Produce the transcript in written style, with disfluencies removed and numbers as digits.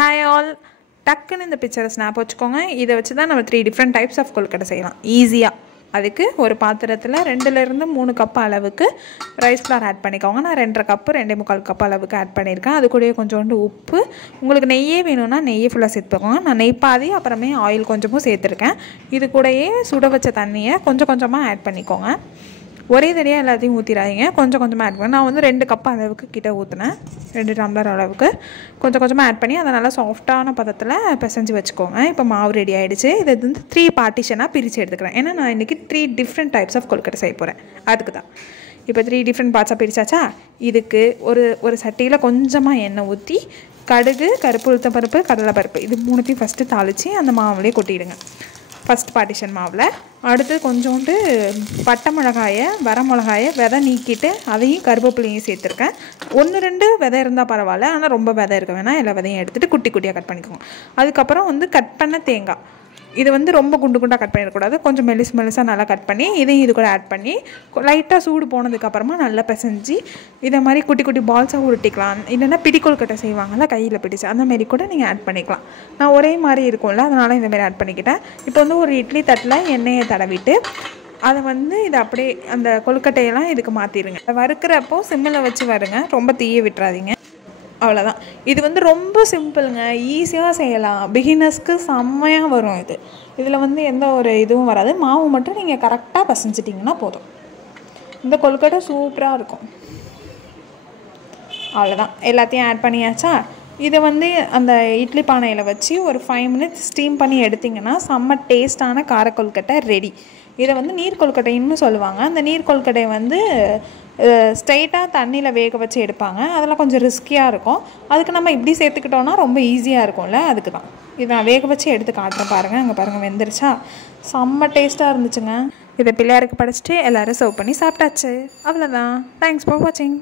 Hi all, டக்குன்னு இந்த பிக்சரை ஸ்னாப் வச்சுக்கோங்க. இதை வச்சு தான் நம்ம 3 டிஃப்ரெண்ட் டைப்ஸ் ஆஃப் கொழுக்கட்டை செய்யலாம் ஈஸியாக. அதுக்கு ஒரு பாத்திரத்தில் 2லேருந்து 3 கப் அளவுக்கு ரைஸ் ஃப்ளார் ஆட் பண்ணிக்கோங்க. நான் 2.5 கப்பு 2.25 கப் அளவுக்கு ஆட் பண்ணியிருக்கேன். அது கூடயே கொஞ்சோண்டு உப்பு, உங்களுக்கு நெய்யே வேணும்னா நெய்யை ஃபுல்லாக சேர்த்துக்கோங்க. நான் நெய் பாதி அப்புறமே ஆயில் கொஞ்சமும் சேர்த்துருக்கேன். இது கூடயே சுட வச்ச தண்ணியை கொஞ்சம் கொஞ்சமாக ஆட் பண்ணிக்கோங்க. ஒரே தடியாக எல்லாத்தையும் ஊற்றிடாதீங்க, கொஞ்சம் கொஞ்சமாக ஆட் பண்ணி. நான் வந்து 2 கப் அளவுக்கு கிட்ட ஊற்றினேன், 2 டம்ளர் அளவுக்கு கொஞ்சம் கொஞ்சமாக ஆட் பண்ணி அதை நல்லா சாஃப்டான பதத்தில் பிசைஞ்சு வச்சுக்கோங்க. இப்போ மாவு ரெடி ஆகிடுச்சு. இதை வந்து 3 பார்ட்டிஷனாக பிரித்து எடுத்துக்கிறேன். ஏன்னா நான் இன்றைக்கி 3 டிஃப்ரெண்ட் டைப்ஸ் ஆஃப் கொழுக்கட்டை செய்ய போகிறேன், அதுக்கு தான். இப்போ 3 டிஃப்ரெண்ட் பார்ட்ஸாக பிரித்தாச்சா. இதுக்கு ஒரு சட்டியில் கொஞ்சமாக எண்ணெய் ஊற்றி கடுகு, கருப்பு உளுத்தம் பருப்பு, கடலை பருப்பு இது 3த்தையும் ஃபஸ்ட்டு தாளித்து அந்த மாவுலேயே கொட்டிடுங்க. ஃபஸ்ட் பார்ட்டிஷன் மாவில். அடுத்து கொஞ்சோண்டு பட்டை மிளகாயை, வர மிளகாயை விதை நீக்கிட்டு அதையும் கருவேப்பிலையும் சேர்த்துருக்கேன். 1-2 விதை இருந்தால் பரவாயில்ல, ஆனால் ரொம்ப விதை இருக்க வேணாம். எல்லா விதையும் எடுத்துகிட்டு குட்டி குட்டியாக கட் பண்ணிக்கோங்க. அதுக்கப்புறம் வந்து கட் பண்ண தேங்காய், இது வந்து ரொம்ப குண்டு குண்டாக கட் பண்ணிடக்கூடாது, கொஞ்சம் மெலிசாக நல்லா கட் பண்ணி இதையும் இது கூட ஆட் பண்ணி லைட்டாக சூடு போனதுக்கப்புறமா நல்லா பிசைஞ்சு இதை மாதிரி குட்டி குட்டி பால்ஸாக உருட்டிக்கலாம். இல்லைன்னா பிடிக்கொழுக்கட்டை செய்வாங்கள்ல கையில் பிடிச்சி, அந்தமாரி கூட நீங்கள் ஆட் பண்ணிக்கலாம். நான் ஒரே மாதிரி இருக்கும்ல, அதனால் இந்தமாரி ஆட் பண்ணிக்கிட்டேன். இப்போ வந்து ஒரு இட்லி தட்டில் எண்ணெயை தடவிட்டு அதை வந்து இதை அப்படியே அந்த கொழுக்கட்டையெல்லாம் இதுக்கு மாற்றிடுங்க. வறுக்கிறப்போ சிம்மில் வச்சு வருங்க, ரொம்ப தீய விட்டுறாதீங்க. அவ்வளோதான். இது வந்து ரொம்ப சிம்பிளுங்க, ஈஸியாக செய்யலாம். பிகினர்ஸ்க்கு செம்மையாக வரும் இது. இதில் வந்து எந்த ஒரு இதுவும் வராது. மாவு மட்டும் நீங்கள் கரெக்டாக பசைஞ்சிட்டிங்கன்னா போதும். இந்த கொழுக்கட்டை சூப்பராக இருக்கும். அவ்வளோதான், எல்லாத்தையும் ஆட் பண்ணியாச்சா. இதை வந்து அந்த இட்லி பானையில் வச்சு ஒரு 5 மினிட்ஸ் ஸ்டீம் பண்ணி எடுத்திங்கன்னா செம்ம டேஸ்ட்டான கார கொழுக்கட்டை ரெடி. இதை வந்து நீர் கொழுக்கட்டைன்னு சொல்லுவாங்க. அந்த நீர் கொழுக்கட்டை வந்து ஸ்ட்ரைட்டாக தண்ணியில் வேக வச்சு எடுப்பாங்க. அதெல்லாம் கொஞ்சம் ரிஸ்கியாக இருக்கும். அதுக்கு நம்ம இப்படி சேர்த்துக்கிட்டோன்னா ரொம்ப ஈஸியாக இருக்கும்ல, அதுக்கு தான். இதை நான் வேக வச்சு எடுத்து காட்டுறேன் பாருங்கள். அங்கே பாருங்கள், வெந்துருச்சா. செம்ம டேஸ்ட்டாக இருந்துச்சுங்க. இதை பிள்ளையாருக்கு படைச்சிட்டு எல்லோரும் சர்வ் பண்ணி சாப்பிட்டாச்சு. அவ்வளோதான். தேங்க்ஸ் ஃபார் வாட்சிங்.